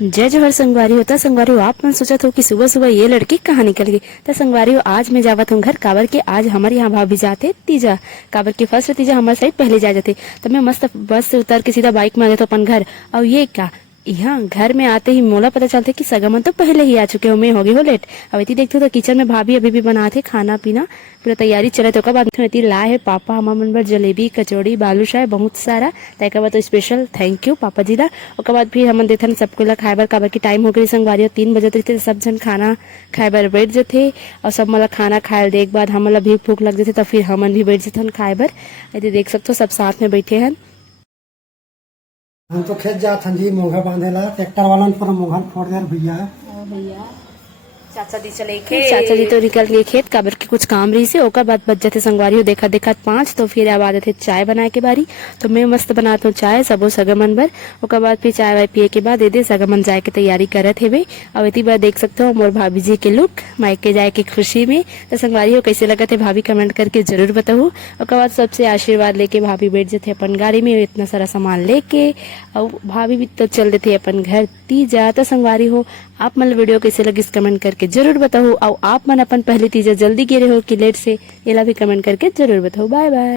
जय जोहर संगवारी होता संगवारी हो। आप मन सोचत हो कि सुबह सुबह ये लड़की कहाँ निकल गई। तो संगवारी हो, आज मैं जावत हूँ घर काबर के आज हमारे यहाँ भाभी जाते तीजा काबर के फर्स्ट तीजा हमारे साइड पहले जा जाते। तो मैं मस्त बस से उतर के सीधा बाइक में आ जाता अपन घर। और ये क्या यहाँ घर में आते ही मोला पता चलता कि सगमन तो पहले ही आ चुके हो, मैं हो गई हो लेट। अब इतनी देखते हो तो किचन में भाभी अभी भी बनाते खाना पीना पूरा तैयारी चले। तो बाद इतनी लाए है पापा हमार मन बर जलेबी कचौड़ी बालूशाही बहुत सारा। तक बाद तो स्पेशल थैंक यू पापा जी ला। और बाद फिर हमन देथन सबको ला खाए बर काबर की टाइम हो गई संगवारी 3 बजे रही। सब जन खाना खाए बर बैठ जाते और सब मला खाना खाए देख बाद हमला भी भूख लग जाते। तो फिर हमन भी बैठ जाथन खाए बर। यदि देख सकते हो सब साथ में बैठे हैं। हम तो खेत जात हन जी मोघा बांधेला ट्रैक्टर वाला ने पूरा मोघा फोड़ दिया भैया। भैया चाचा जी चले खेत। चाचा जी तो निकल गए खेत काबर के कुछ काम रही से। ओकर बाद बच जाते संगवारी हो देखा देखा 5। तो फिर अब आते थे चाय बनाए के बारी। तो मैं मस्त बनाता हूँ चाय सबो सगमन बर। ओकर बाद फिर चाय वाय पिए के बाद दे सगमन जाए के तैयारी करत हेबे। अब इतनी बार देख सकते हो मोर भाभी जी के लुक मायके जाए के खुशी में। तो संगवारी हो कैसे लगा थे भाभी कमेंट करके जरूर बताओ। ओकर बाद सबसे आशीर्वाद लेके भाभी बैठ जाते अपन गाड़ी में इतना सारा सामान लेके। और भाभी भी तो चल देते अपन घर तीजा। तो संगवारी हो आप मन वीडियो कैसे लगी कमेंट करके जरूर बताओ। और आप मन अपन पहले तीजा जल्दी गिरे हो कि लेट से ये भी कमेंट करके जरूर बताओ। Bye bye.